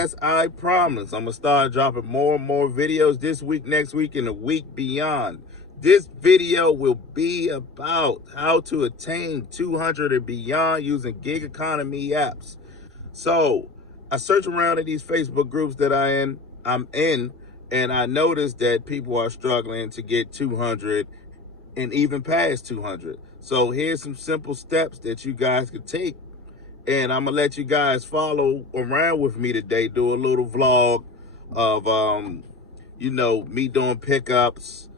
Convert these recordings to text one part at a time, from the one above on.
Yes, I promise. I'm going to start dropping more and more videos this week, next week, and the week beyond. This video will be about how to attain 200 and beyond using gig economy apps. So I search around in these Facebook groups that I'm in, and I noticed that people are struggling to get 200 and even past 200. So here's some simple steps that you guys could take, and I'm gonna let you guys follow around with me today. Do a little vlog of me doing pickups,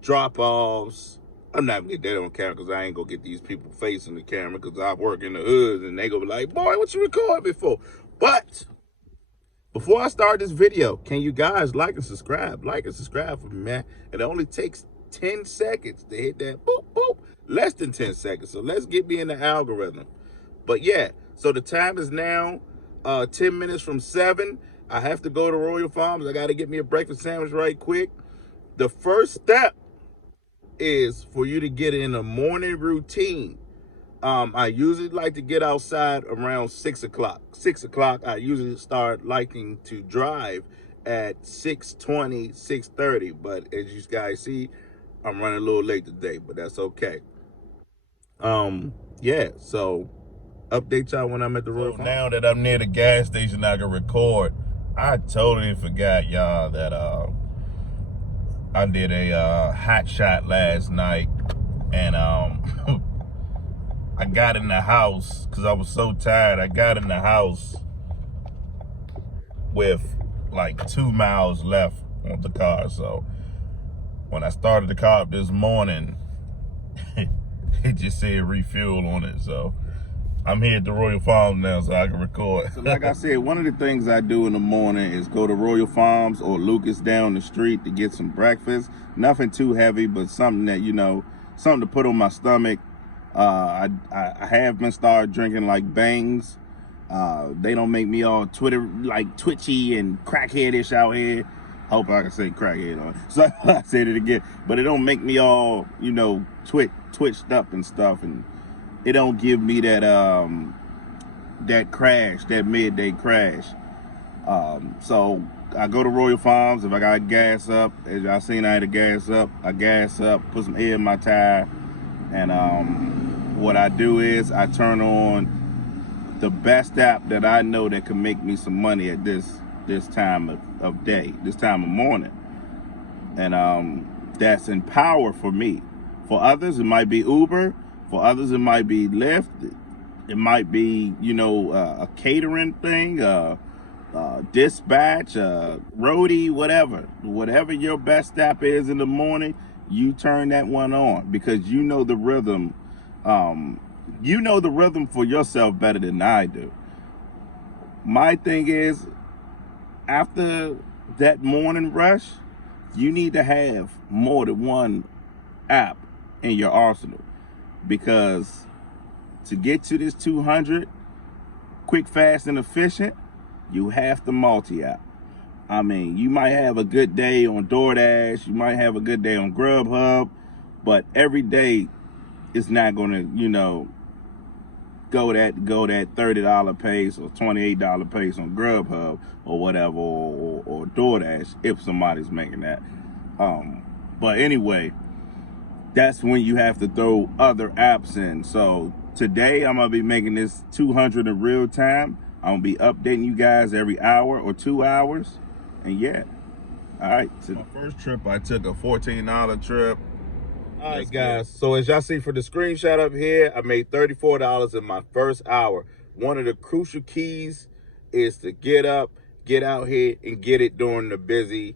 drop-offs. I'm not gonna get that on camera because I ain't gonna get these people facing the camera because I work in the hood and they gonna be like, boy, what you record before? But before I start this video, can you guys like and subscribe? Like and subscribe for me, man. It only takes 10 seconds to hit that boop, boop. Less than 10 seconds. So let's get me in the algorithm. But yeah, so the time is now 10 minutes from 7. I have to go to Royal Farms. I got to get me a breakfast sandwich right quick. The first step is for you to get in a morning routine. I usually like to get outside around 6 o'clock. 6 o'clock, I usually start liking to drive at 6:20, 6:30. But as you guys see, I'm running a little late today, but that's okay. Yeah, so update y'all when I'm at the Royal Farm. Now that I'm near the gas station, I can record. I totally forgot, y'all, that I did a hot shot last night, and I got in the house because I was so tired. I got in the house with like 2 miles left on the car. So when I started the car up this morning, it just said refuel on it. So I'm here at the Royal Farms now so I can record. So like I said, one of the things I do in the morning is go to Royal Farms or Lucas down the street to get some breakfast. Nothing too heavy, but something that, something to put on my stomach. I have been started drinking like Bangs. They don't make me all twitchy and crackheadish out here. Hope I can say crackhead on it. So I said it again. But it don't make me all, twitched up and stuff, and it don't give me that that crash, that midday crash. So I go to Royal Farms. If I got gas up, as y'all seen, I had to gas up. I gas up, put some air in my tire, and what I do is I turn on the best app that I know that can make me some money at this time of day, this time of morning, and that's in power for me. For others, it might be Uber. For others, it might be Lyft. It might be, a catering thing, dispatch, roadie, whatever. Whatever your best app is in the morning, you turn that one on because you know the rhythm. You know the rhythm for yourself better than I do. My thing is, after that morning rush, you need to have more than one app in your arsenal, because to get to this 200 quick, fast, and efficient, you have to multi-app. I mean, you might have a good day on Doordash, you might have a good day on Grubhub, but every day is not gonna, go that $30 pace or $28 pace on Grubhub or whatever, or DoorDash, if somebody's making that. But anyway, that's when you have to throw other apps in. So today I'm gonna be making this 200 in real time. I'm gonna be updating you guys every hour or 2 hours, and yeah. All right, so my first trip, I took a $14 trip. All right, guys, so as y'all see for the screenshot up here, I made $34 in my first hour. One of the crucial keys is to get up, get out here, and get it during the busy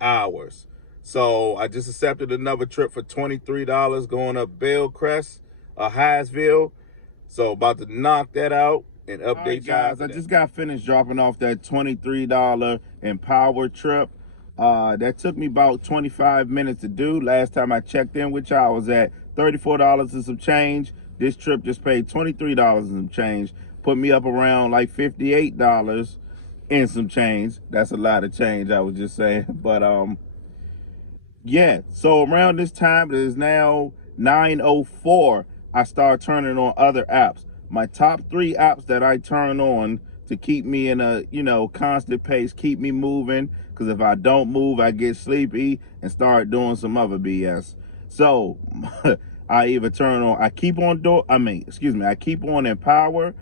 hours. So I just accepted another trip for $23 going up Bellcrest, Hyattsville. So about to knock that out and update right, guys. I just got finished dropping off that $23 Empower trip. That took me about 25 minutes to do. Last time I checked in with y'all, I was at $34 and some change. This trip just paid $23 and some change. Put me up around like $58 and some change. That's a lot of change, I was just saying. But yeah, so around this time, it is now 9:04, I start turning on other apps. My top 3 apps that I turn on to keep me in a, you know, constant pace, keep me moving. Because if I don't move, I get sleepy and start doing some other BS. So I either turn on, I keep on I keep on Empower,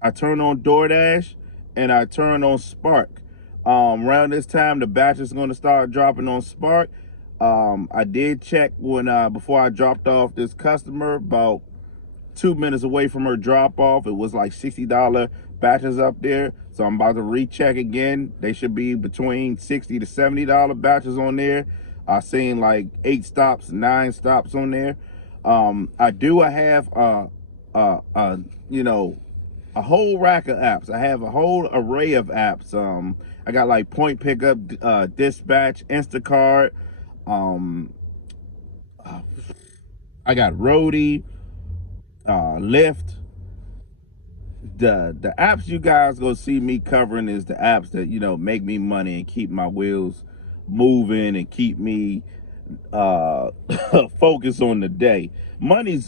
I turn on Doordash, and I turn on Spark. Around this time, the batch is going to start dropping on Spark. I did check when before I dropped off this customer, about 2 minutes away from her drop off. It was like $60 batches up there. So I'm about to recheck again. They should be between $60 to $70 batches on there. I seen like 8 stops, 9 stops on there. I have you know, a whole rack of apps. I have a whole array of apps. I got like Point Pickup, Dispatch, Instacart. I got Roadie, Lyft. The apps you guys gonna see me covering is the apps that, you know, make me money and keep my wheels moving and keep me focused on the day. Money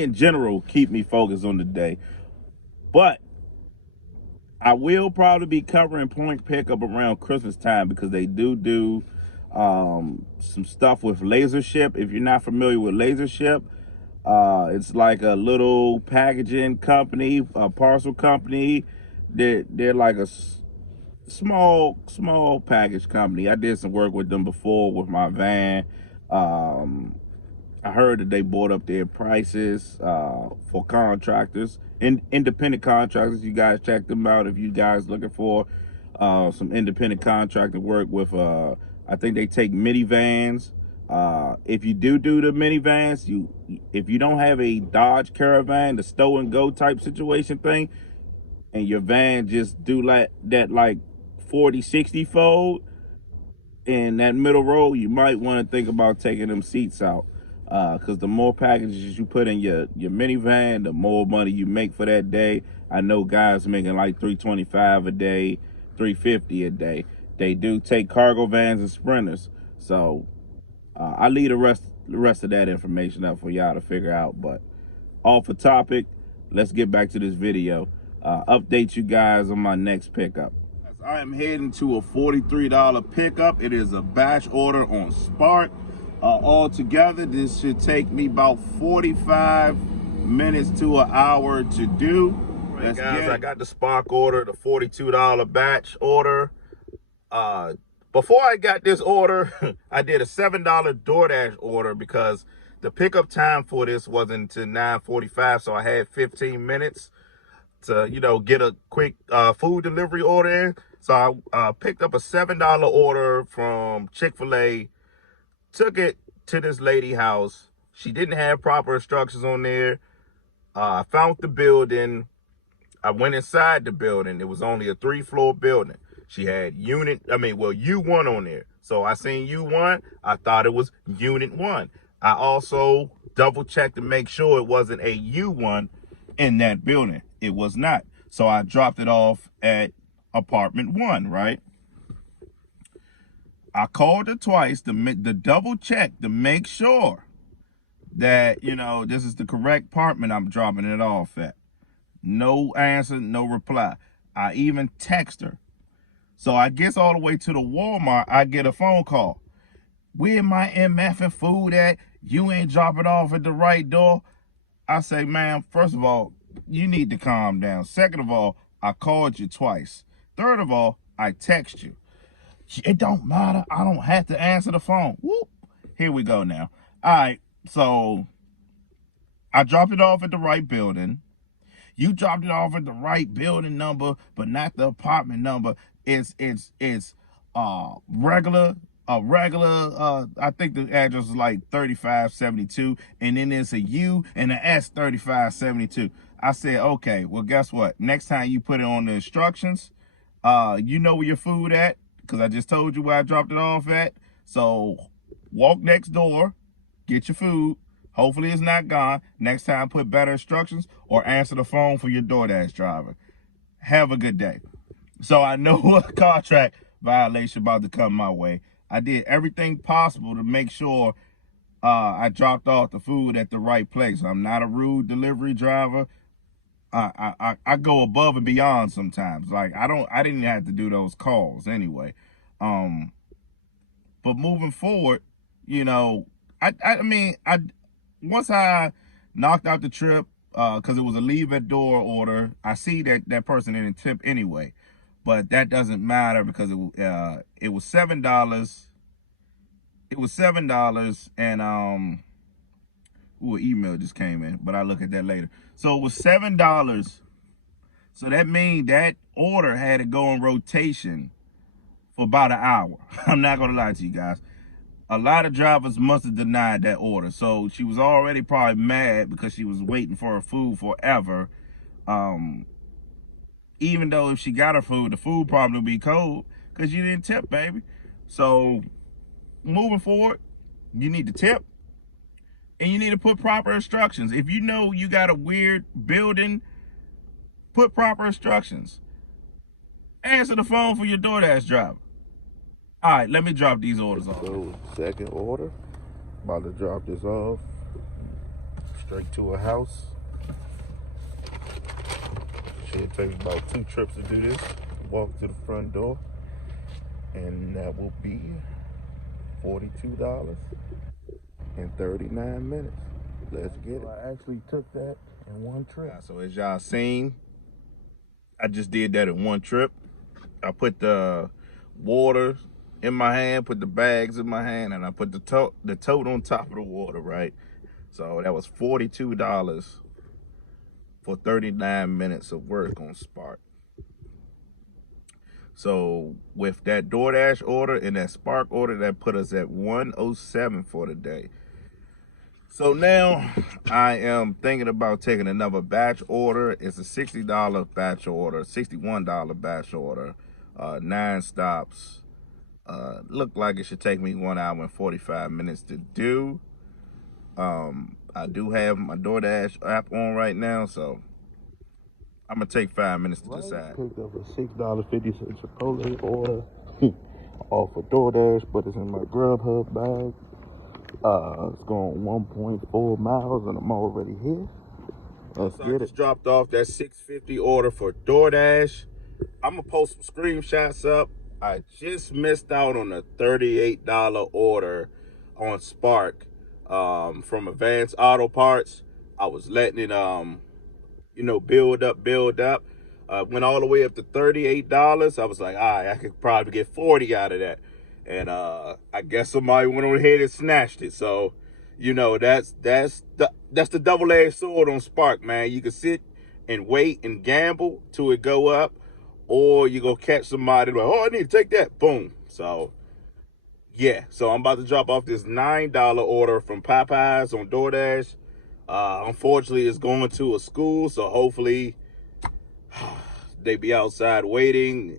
in general keep me focused on the day. But I will probably be covering Point Pickup around Christmas time, because they do some stuff with LaserShip. If you're not familiar with LaserShip, it's like a little packaging company, a parcel company. They're like a small package company. I did some work with them before with my van. I heard that they bought up their prices for contractors, independent contractors. You guys check them out if you guys looking for some independent contractor work with. I think they take minivans. If you do the minivans, if you don't have a Dodge Caravan, the stow and go type situation thing, and your van just do like that, like 40-60 fold in that middle row, you might want to think about taking them seats out. Because the more packages you put in your minivan, the more money you make for that day. I know guys making like $325 a day, $350 a day. They do take cargo vans and sprinters. So I leave the rest of that information up for y'all to figure out. But off the topic, let's get back to this video. Update you guys on my next pickup. I am heading to a $43 pickup. It is a batch order on Spark. Altogether, this should take me about 45 minutes to an hour to do. Right, guys, I got the Spark order, the $42 batch order. Before I got this order, I did a $7 Doordash order because the pickup time for this wasn't until 9:45, so I had 15 minutes to, you know, get a quick food delivery order in. So I picked up a $7 order from Chick-fil-A, took it to this lady house. She didn't have proper instructions on there. I found the building. I went inside the building. It was only a 3-floor building. She had U1 on there. So I seen U1. I thought it was Unit 1. I also double checked to make sure it wasn't a U1 in that building. It was not. So I dropped it off at apartment 1, right? I called her twice to double check to make sure that, you know, this is the correct apartment I'm dropping it off at. No answer, no reply. I even text her. So I guess all the way to the Walmart, I get a phone call. Where my MF and food at? You ain't drop it off at the right door. I say, ma'am, first of all, you need to calm down. Second of all, I called you twice. Third of all, I text you. It don't matter. I don't have to answer the phone. Whoop. Here we go now. All right. So I dropped it off at the right building. You dropped it off at the right building number, but not the apartment number. It's regular. I think the address is like 3572, and then there's a U and an S 3572. I said, okay, well, guess what? Next time you put it on the instructions, you know where your food at, because I just told you where I dropped it off at. So walk next door, get your food. Hopefully it's not gone. Next time, put better instructions or answer the phone for your DoorDash driver. Have a good day. So I know a contract violation about to come my way. I did everything possible to make sure I dropped off the food at the right place. I'm not a rude delivery driver. I go above and beyond sometimes. Like I didn't have to do those calls anyway. Um, but moving forward, you know, I mean I once I knocked out the trip, because it was a leave at door order. I see that that person didn't tip anyway, but that doesn't matter because it was $7. It was $7 and ooh, an email just came in, but I'll look at that later. So it was $7. So that means that order had to go on rotation for about an hour. I'm not gonna lie to you guys. A lot of drivers must have denied that order. So she was already probably mad because she was waiting for her food forever. Um, Even though if she got her food, the food probably would be cold because you didn't tip, baby. So moving forward, you need to tip and you need to put proper instructions. If you know you got a weird building, put proper instructions. Answer the phone for your DoorDash driver. All right, let me drop these orders off. So, second order. About to drop this off. Straight to a house. Should take about 2 trips to do this. Walk to the front door. And that will be $42 in 39 minutes. Let's get it. I actually took that in one trip. So as y'all seen, I just did that in one trip. I put the water in my hand, put the bags in my hand, and I put the tote on top of the water, right? So that was $42 for 39 minutes of work on Spark. So with that DoorDash order and that Spark order, that put us at 107 for the day. So now I am thinking about taking another batch order. It's a $60 batch order, $61 batch order, 9 stops. Look like it should take me 1 hour and 45 minutes to do. I do have my DoorDash app on right now, so I'm gonna take 5 minutes to decide. Picked up a $6.50 Chipotle order off of DoorDash, but it's in my Grubhub bag. It's going 1.4 miles and I'm already here. Let's get it. I just dropped off that $6.50 order for DoorDash. I'm gonna post some screenshots up. I just missed out on a $38 order on Spark from Advanced Auto Parts. I was letting it build up. Went all the way up to $38. I was like, all right, I could probably get 40 out of that. And I guess somebody went on ahead and snatched it. So, that's the double-edged sword on Spark, man. You can sit and wait and gamble till it go up, or you go catch somebody like, oh, I need to take that. Boom. So, yeah. So I'm about to drop off this $9 order from Popeyes on DoorDash. Unfortunately, it's going to a school, so hopefully they be outside waiting.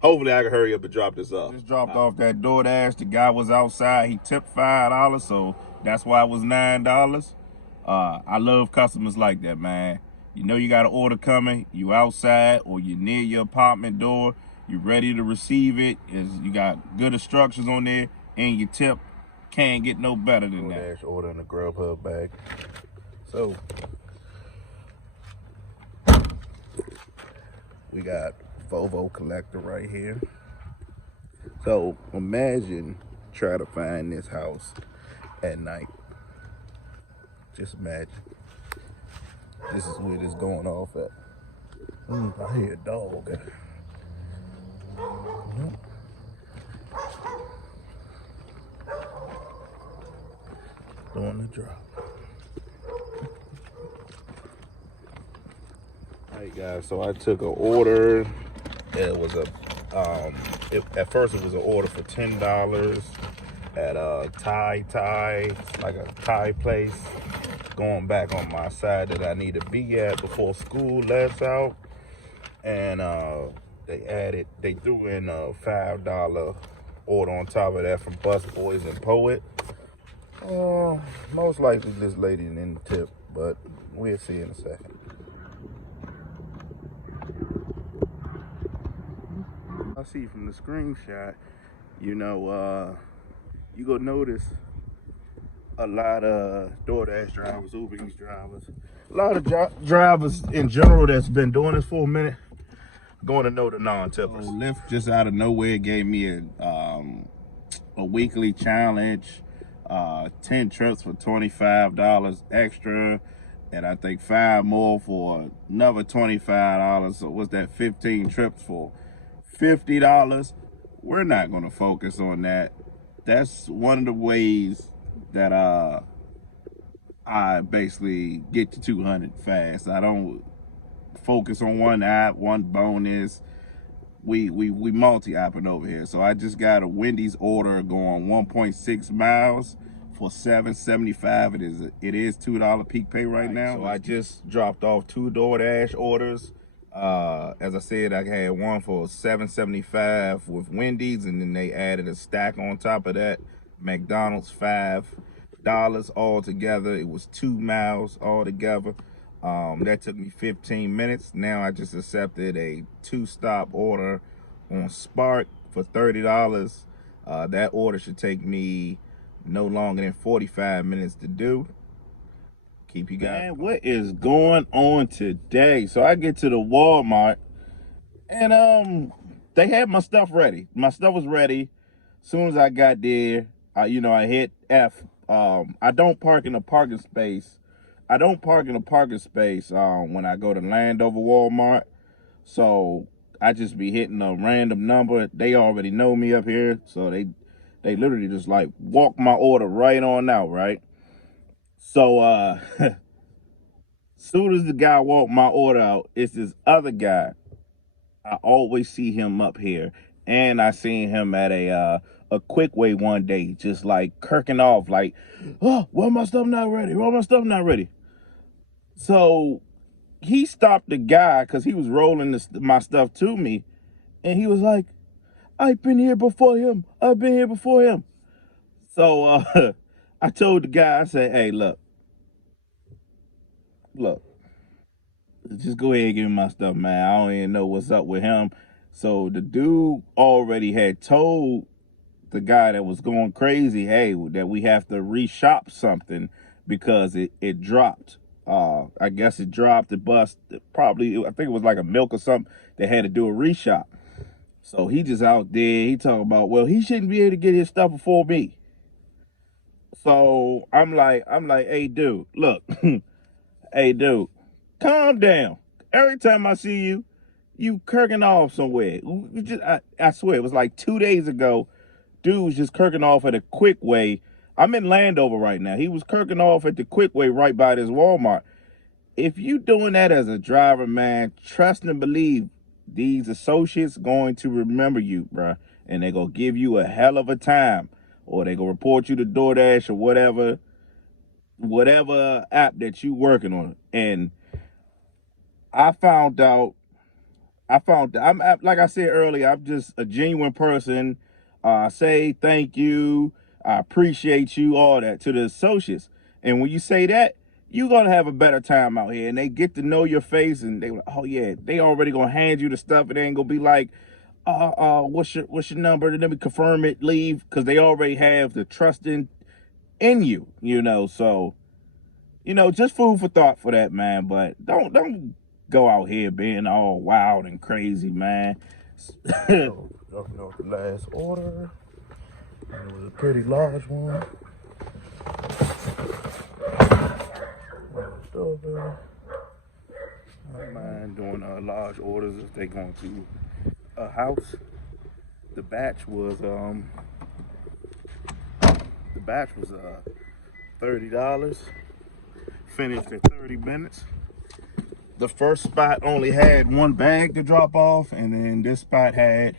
Hopefully I can hurry up and drop this off. Just dropped off that DoorDash. The guy was outside. He tipped $5, so that's why it was $9. I love customers like that, man. You know you got an order coming. You outside or you near your apartment door. You ready to receive it. You got good instructions on there, and your tip can't get no better than that. DoorDash order in the Grubhub bag. So we got Volvo collector right here. So imagine trying to find this house at night. Just imagine. This is where this going off at. I hear a dog. Doing the drop. Alright guys, so I took an order. It was at first it was an order for $10 at a Thai, like a Thai place. Going back on my side that I need to be at before school lets out. And they threw in a $5 order on top of that from Bus Boys and Poet. Most likely this lady didn't tip, but we'll see in a second. I see from the screenshot, you gonna notice a lot of DoorDash drivers, Uber Eats drivers, a lot of drivers in general that's been doing this for a minute, going to know the non-tippers. So Lyft just out of nowhere gave me a weekly challenge, 10 trips for $25 extra, and I think 5 more for another $25. So what's that? 15 trips for $50. We're not going to focus on that. That's one of the ways that I basically get to 200 fast. I don't focus on one app, one bonus. We multi-apping over here. So I just got a Wendy's order going 1.6 miles for $7.75. It is $2 peak pay right now. So I just dropped off 2 DoorDash orders. As I said, I had one for $7.75 with Wendy's, and then they added a stack on top of that. McDonald's $5 altogether. It was 2 miles altogether. That took me 15 minutes. Now I just accepted a 2-stop order on Spark for $30. That order should take me no longer than 45 minutes to do. Keep you guys. Man, what is going on today? So I get to the Walmart, and they had my stuff ready. My stuff was ready. As soon as I got there, I hit F. I don't park in a parking space. I don't park in a parking space when I go to Landover Walmart. So I just be hitting a random number. They already know me up here, so they literally just like walk my order right on out, right? So soon as the guy walked my order out, it's this other guy. I always see him up here, and I seen him at a quick way one day, just like kirking off, like, oh, why my stuff not ready? Why my stuff not ready? So he stopped the guy because he was rolling my stuff to me, and he was like, I've been here before him. I've been here before him. So I told the guy, I said, hey, look, just go ahead and give me my stuff, man. I don't even know what's up with him. So the dude already had told the guy that was going crazy, hey, that we have to reshop something because it dropped. I guess it dropped, it bust. Probably, I think it was like a milk or something. They had to do a reshop. So he just out there, he talking about, well, he shouldn't be able to get his stuff before me. So I'm like, hey, dude, look, hey, dude, calm down. Every time I see you, you kirking off somewhere. I swear, it was like 2 days ago, dude was just kirking off at a quick way. I'm in Landover right now. He was kirking off at the quick way right by this Walmart. If you doing that as a driver, man, trust and believe these associates going to remember you, bruh. And they gonna give you a hell of a time. Or they gonna report you to DoorDash or whatever app that you working on. And I found out, I'm like I said earlier, I'm just a genuine person. Say thank you, I appreciate you, all that to the associates. And when you say that, you're gonna have a better time out here. And they get to know your face, and they, oh yeah, they already gonna hand you the stuff. It ain't gonna be like, what's your number? Let me confirm it, leave, because they already have the trust in you, So, just food for thought for that, man. But don't go out here being all wild and crazy, man. Dropping off the last order. It was a pretty large one. I don't mind doing large orders if they going to a house. The batch was $30. Finished in 30 minutes. The first spot only had 1 bag to drop off, and then this spot had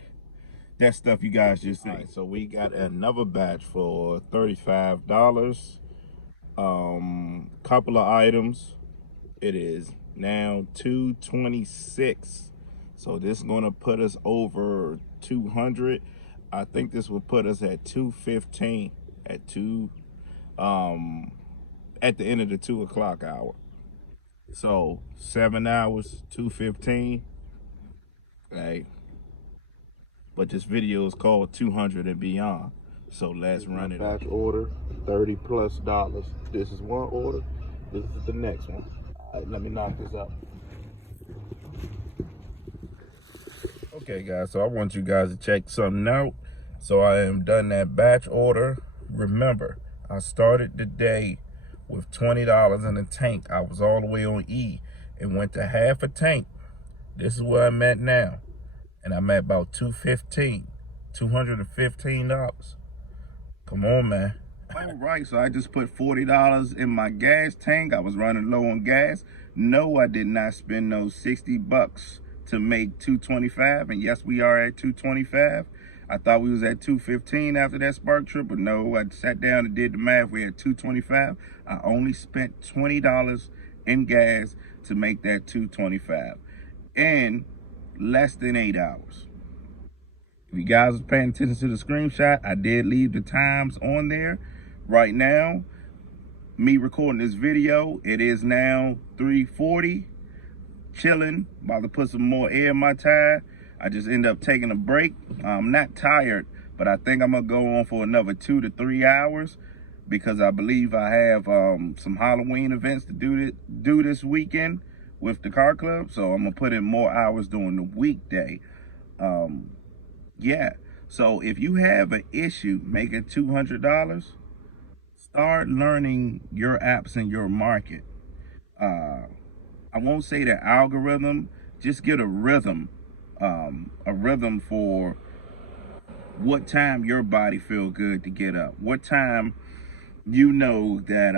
that stuff you guys just seen. Right, so we got another batch for $35. Couple of items. It is now $226. So this is gonna put us over 200. I think this will put us at 215 at the end of the 2 o'clock hour. So 7 hours, 215. Okay. But this video is called 200 and beyond. So let's run it up. Batch order, $30+. This is one order. This is the next one. All right, let me knock this out. Okay, guys, so I want you guys to check something out. So I am done that batch order. Remember, I started the day with $20 in the tank. I was all the way on E and went to half a tank. This is where I'm at now. And I'm at about $215. Come on, man. All right, so I just put $40 in my gas tank. I was running low on gas. No, I did not spend those $60 to make $225, and yes, we are at $225. I thought we was at $215 after that spark trip, but no, I sat down and did the math. We're at $225. I only spent $20 in gas to make that $225 in less than 8 hours. If you guys are paying attention to the screenshot, I did leave the times on there. Right now, me recording this video, it is now 3:40. Chilling, about to put some more air in my tire. I just end up taking a break. I'm not tired, but I think I'm gonna go on for another 2 to 3 hours because I believe I have some Halloween events to do this weekend with the car club. So I'm gonna put in more hours during the weekday. Yeah. So if you have an issue making $200, start learning your apps in your market. I won't say the algorithm, just get a rhythm for what time your body feel good to get up. What time you know that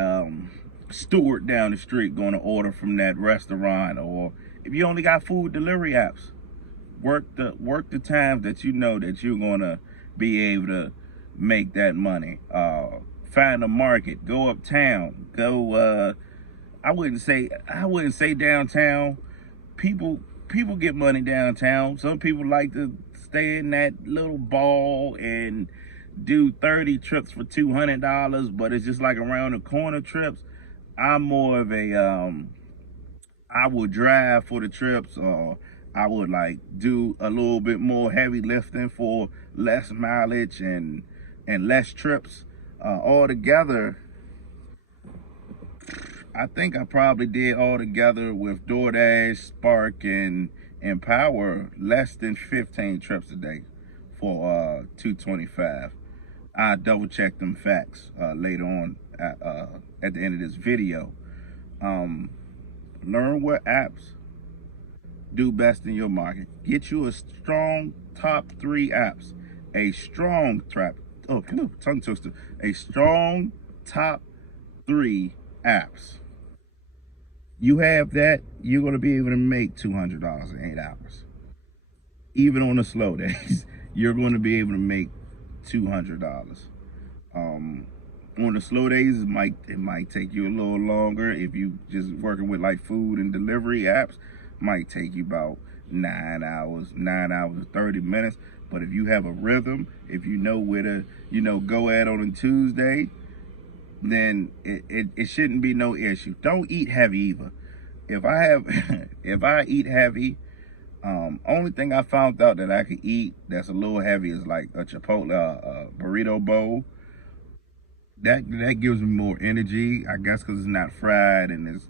Stewart down the street going to order from that restaurant, or if you only got food delivery apps, work the times that you know that you're gonna be able to make that money. Find a market, go uptown, go. I wouldn't say downtown. People get money downtown. Some people like to stay in that little ball and do 30 trips for $200, but it's just like around the corner trips. I'm more of a I would drive for the trips, or I would like do a little bit more heavy lifting for less mileage and less trips. Altogether, I think I probably did all together with Doordash, Spark, and Power less than 15 trips a day for $225. I double check them facts later on at the end of this video. Learn what apps do best in your market. Get you a strong top 3 apps. A strong tongue twister. A strong top 3 apps. You have that, you're going to be able to make $200 in 8 hours. Even on the slow days, you're going to be able to make $200. On the slow days, it might take you a little longer. If you just working with like food and delivery apps, might take you about 9 hours and 30 minutes. But if you have a rhythm, if you know where to, go at on a Tuesday, then it shouldn't be no issue. Don't eat heavy either. If I eat heavy, only thing I found out that I could eat that's a little heavy is like a Chipotle burrito bowl. That gives me more energy, I guess, because it's not fried and it's,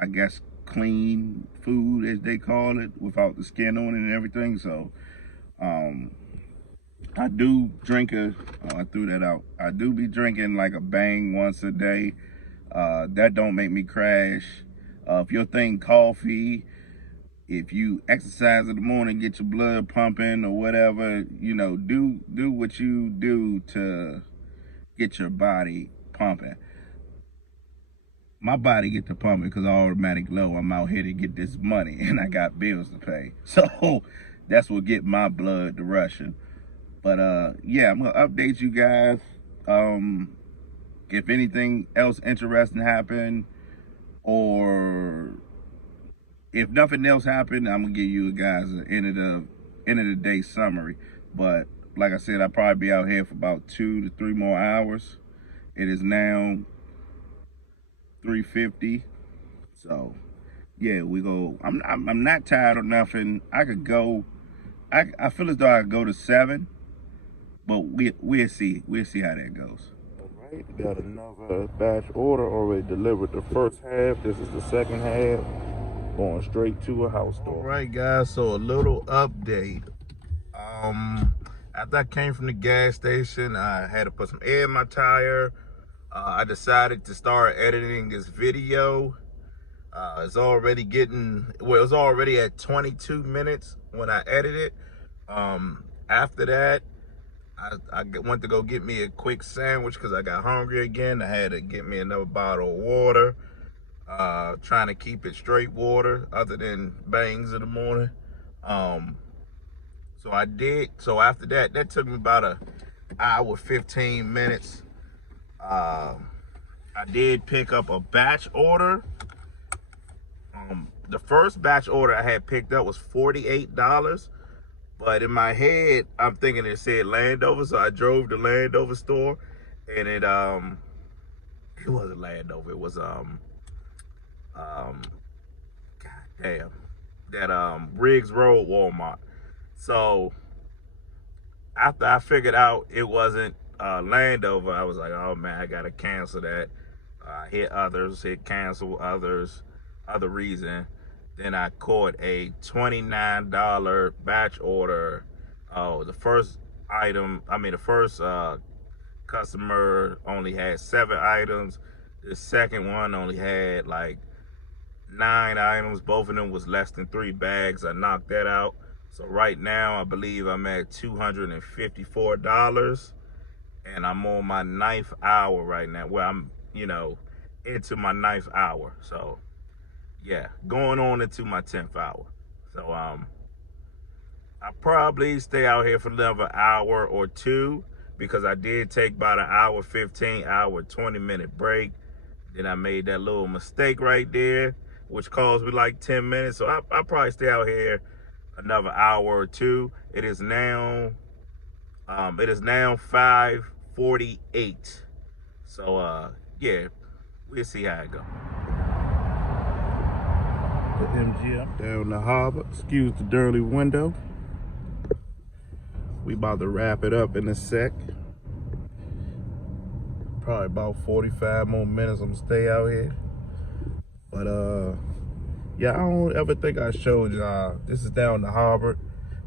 I guess clean food as they call it, without the skin on it and everything. So I do drink I threw that out. I do be drinking like a Bang once a day. That don't make me crash. If your thing coffee, if you exercise in the morning, get your blood pumping or whatever, do what you do to get your body pumping. My body get to pumping because automatic low. I'm out here to get this money and I got bills to pay. So that's what get my blood to rushing. But yeah, I'm gonna update you guys. If anything else interesting happened, or if nothing else happened, I'm gonna give you guys an end of the day summary. But like I said, I'll probably be out here for about 2 to 3 more hours. It is now 3:50. So yeah, we go. I'm not tired or nothing. I could go. I feel as though I could go to 7. but we'll see how that goes. All right, got another batch order already delivered. The first half. This is the second half. Going straight to a house store. All right, guys. So a little update. After I came from the gas station, I had to put some air in my tire. I decided to start editing this video. It's already it was already at 22 minutes when I edited. After that, I went to go get me a quick sandwich because I got hungry again. I had to get me another bottle of water. Trying to keep it straight water other than bangs in the morning. So I did. So after that took me about an hour, 15 minutes. I did pick up a batch order. The first batch order I had picked up was $48, but in my head, I'm thinking it said Landover, so I drove to Landover store, and it wasn't Landover, it was god damn, that Riggs Road Walmart. So after I figured out it wasn't Landover, I was like, oh man, I gotta cancel that. Hit cancel others, other reason. Then I caught a $29 batch order. Oh, the first customer only had 7 items. The second one only had like 9 items. Both of them was less than 3 bags. I knocked that out. So right now, I believe I'm at $254, and I'm on my 9th hour right now. Well, I'm, into my 9th hour. So yeah, going on into my 10th hour. So I'll probably stay out here for another hour or 2 because I did take about an hour 15, hour 20-minute break. Then I made that little mistake right there, which cost me like 10 minutes. So I'll probably stay out here another hour or 2. It is now 5:48. So yeah, we'll see how it goes. The MGM down the harbor. Excuse the dirty window. We about to wrap it up in a sec. Probably about 45 more minutes. I'm gonna stay out here. But yeah, I don't ever think I showed y'all. This is down the harbor.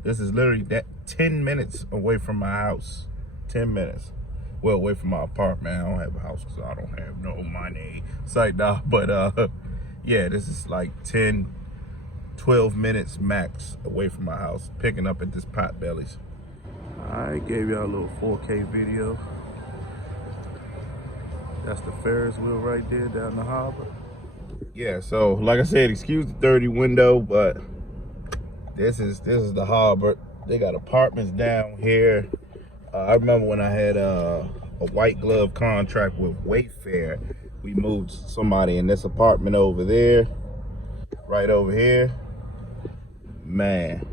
This is literally 10 minutes away from my house. 10 minutes. Well, away from my apartment. I don't have a house because I don't have no money. Psych now. But yeah, this is like 10-12 minutes max away from my house, picking up at this Potbelly's. I gave y'all a little 4K video. That's the Ferris wheel right there down the harbor. Yeah, so like I said, excuse the dirty window, but this is the harbor. They got apartments down here. I remember when I had a white glove contract with Wayfair. We moved somebody in this apartment over there, right over here. Man,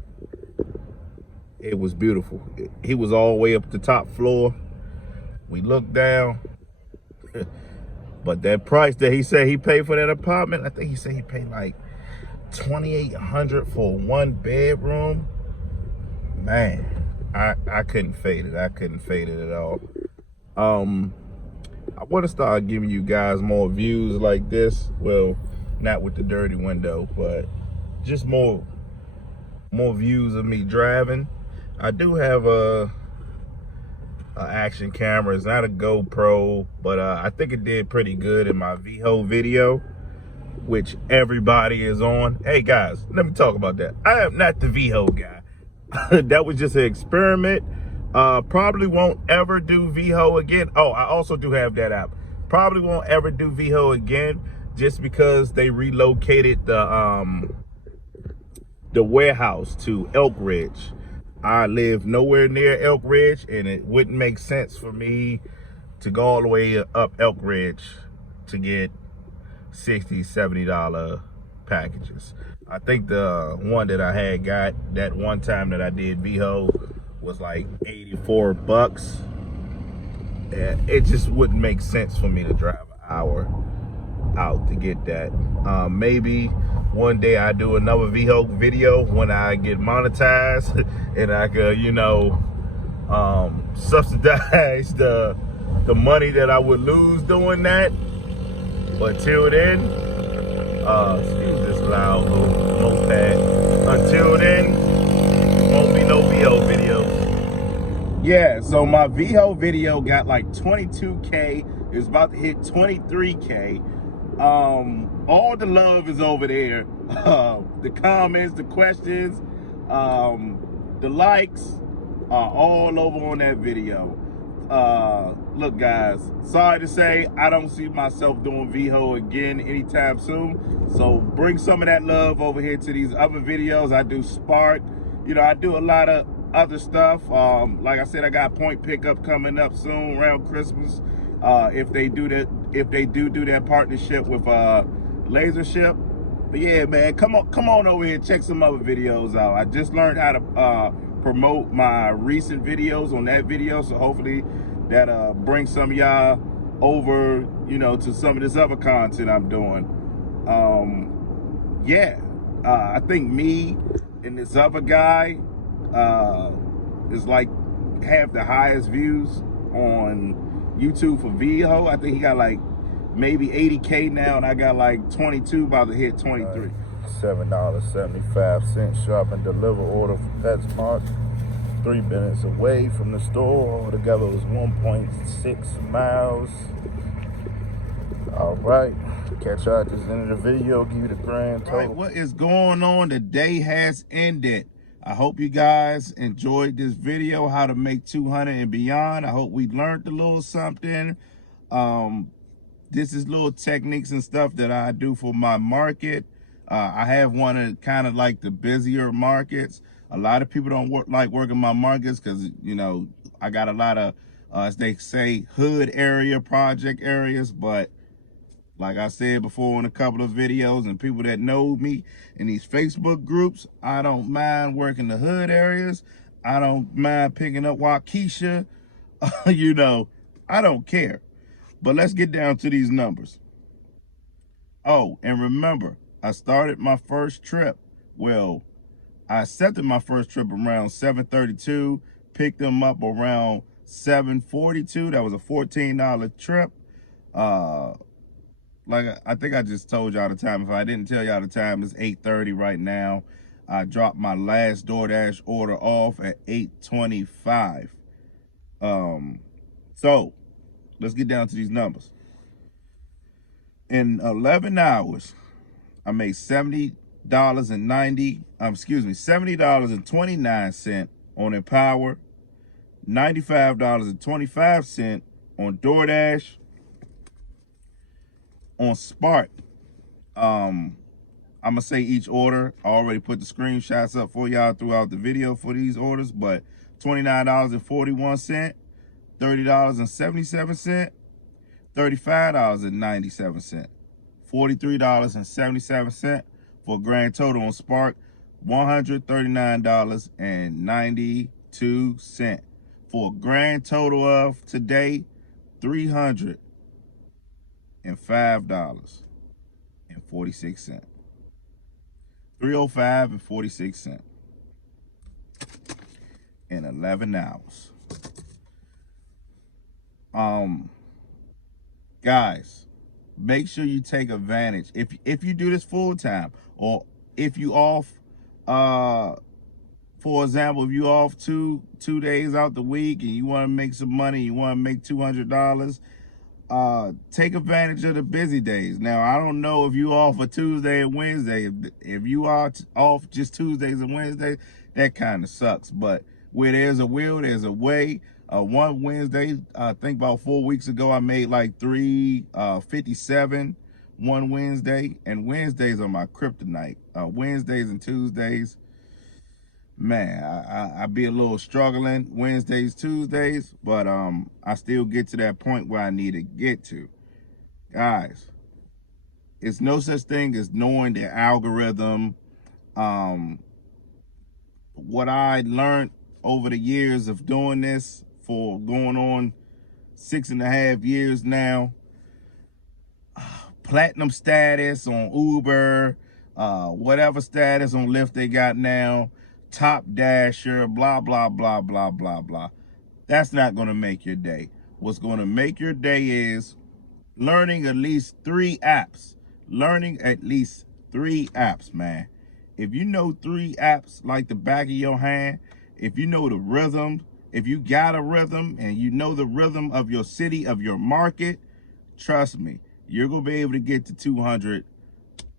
it was beautiful. He was all the way up the top floor. We looked down, but that price that he said he paid for that apartment, I think he said he paid like $2,800 for 1 bedroom. Man, I couldn't fade it. I couldn't fade it at all. I want to start giving you guys more views like this. Well, not with the dirty window, but just more views of me driving. I do have a action camera. It's not a GoPro, but I think it did pretty good in my VHO video, which everybody is on. Hey guys, let me talk about that. I am not the VHO guy. That was just an experiment. Probably won't ever do VHO again. Oh, I also do have that app. Probably won't ever do VHO again, just because they relocated the warehouse to Elk Ridge. I live nowhere near Elk Ridge, and it wouldn't make sense for me to go all the way up Elk Ridge to get $60, $70 packages. I think the one that I had got that one time that I did VHO was like $84. It just wouldn't make sense for me to drive an hour out to get that. Maybe one day I do another VHO video when I get monetized and I could, subsidize the money that I would lose doing that. But till then, excuse this loud little notepad. Until then, won't be no VO videos. Yeah, so my VO video got like 22K. It's about to hit 23K. All the love is over there. The comments, the questions, the likes are all over on that video. Look guys, sorry to say I don't see myself doing VHO again anytime soon, so bring some of that love over here to these other videos. I do Spark, you know, I do a lot of other stuff. Like I said, I got point pickup coming up soon around Christmas. If they do that partnership with Lasership. But yeah, man, come on over here, check some other videos out. I just learned how to promote my recent videos on that video, so hopefully that brings some of y'all over, you know, to some of this other content I'm doing. Yeah, I think me and this other guy is like have the highest views on YouTube for VHO. I think he got like maybe 80K now, and I got like 22, about to hit 23. $7.75 shop and deliver order from PetSmart. 3 minutes away from the store. Altogether it was 1.6 miles. All right, catch y'all at this end of the video. Give you the grand total. All right, what is going on? The day has ended. I hope you guys enjoyed this video, how to make 200 and beyond. I hope we learned a little something. This is little techniques and stuff that I do for my market. I have one of kind of like the busier markets. A lot of people don't like working my markets because, you know, I got a lot of, as they say, hood area, project areas. But like I said before in a couple of videos, and people that know me in these Facebook groups, I don't mind working the hood areas. I don't mind picking up Waukesha. You know, I don't care. But let's get down to these numbers. Oh, and remember, I started my first trip. Well, I accepted my first trip around 7:32, picked them up around 7:42. That was a $14 trip. Like I think I just told y'all the time. If I didn't tell y'all the time, it's 8:30 right now. I dropped my last Doordash order off at 8:25. So let's get down to these numbers. In 11 hours, I made $70.29 on Empower, $95.25 on Doordash. On Spark, I'm gonna say each order. I already put the screenshots up for y'all throughout the video for these orders, but $29.41, $30.77, $35.97, $43.77, for a grand total on Spark, $139.92, for a grand total of today, $305.46. $305.46 in 11 hours. Guys, make sure you take advantage. If you do this full time, or if you off, for example, if you off two days out the week and you want to make some money, you want to make $200, take advantage of the busy days. Now, I don't know if you off a Tuesday and Wednesday. If you are off just Tuesdays and Wednesdays, that kind of sucks. But where there's a will, there's a way. One Wednesday, I think about 4 weeks ago, I made like $357 one Wednesday. And Wednesdays are my kryptonite. Wednesdays and Tuesdays, man, I be a little struggling Wednesdays, Tuesdays, but I still get to that point where I need to get to. Guys, it's no such thing as knowing the algorithm. What I learned over the years of doing this, for going on 6.5 years now, platinum status on Uber, whatever status on Lyft they got now, top dasher, blah, blah, blah, blah, blah, blah. That's not going to make your day. What's going to make your day is learning at least 3 apps. Learning at least 3 apps, man. If you know 3 apps like the back of your hand, if you know the rhythm, if you got a rhythm and you know the rhythm of your city, of your market, trust me, you're going to be able to get to 200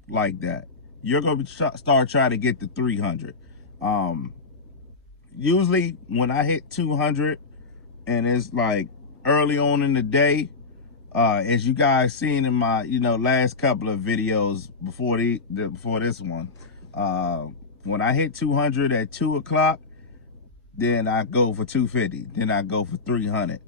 like that. You're going to start trying to get to 300. Usually when I hit 200 and it's like early on in the day, as you guys seen in my last couple of videos before before this one, when I hit 200 at 2 o'clock, then I go for 250, then I go for 300.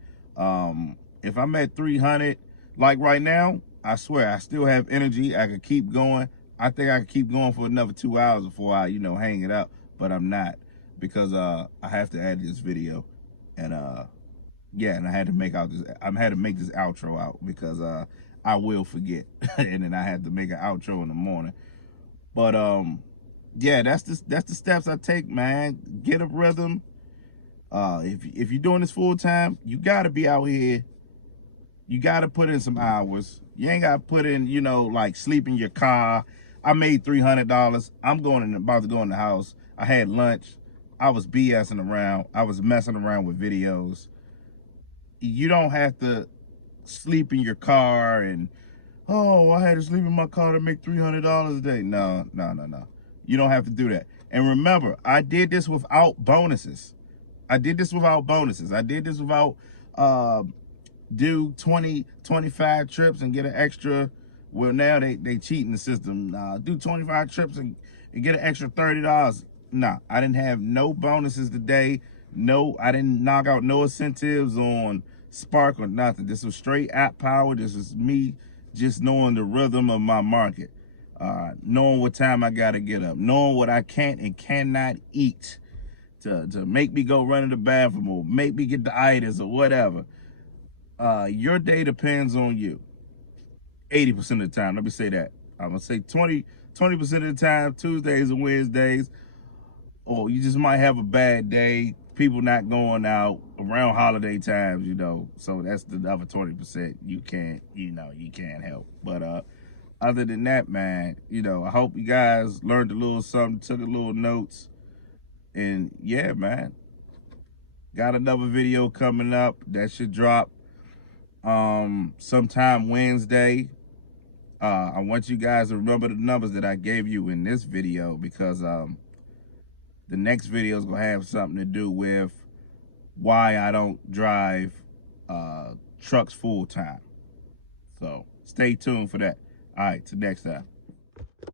If I'm at 300, like right now, I swear I still have energy. I could keep going. I think I could keep going for another 2 hours before I hang it up, but I'm not, because I have to edit this video, and yeah, and I had to make this outro out, because I will forget and then I had to make an outro in the morning. But yeah, that's the steps I take, man. Get a rhythm. If you're doing this full time, you gotta be out here. You gotta put in some hours. You ain't gotta put in, like sleep in your car. I made $300. I'm about to go in the house. I had lunch. I was BSing around. I was messing around with videos. You don't have to sleep in your car and, oh, I had to sleep in my car to make $300 a day. No. You don't have to do that. And remember, I did this without bonuses. I did this without do 20, 25 trips and get an extra. Well, now they cheating the system. Do 25 trips and get an extra $30. Nah, I didn't have no bonuses today. No, I didn't knock out no incentives on Spark or nothing. This was straight app power. This is me just knowing the rhythm of my market. Knowing what time I gotta get up. Knowing what I can and cannot eat to make me go run to the bathroom or make me get the itis or whatever. Your day depends on you. 80% of the time, let me say that. I'm gonna say 20% of the time, Tuesdays and Wednesdays, or you just might have a bad day, people not going out around holiday times, so that's the other 20% you can't help. But other than that, man, I hope you guys learned a little something, took a little notes, and yeah, man, got another video coming up that should drop sometime Wednesday. I want you guys to remember the numbers that I gave you in this video, because the next video is gonna have something to do with why I don't drive trucks full time. So stay tuned for that. All right, till next time.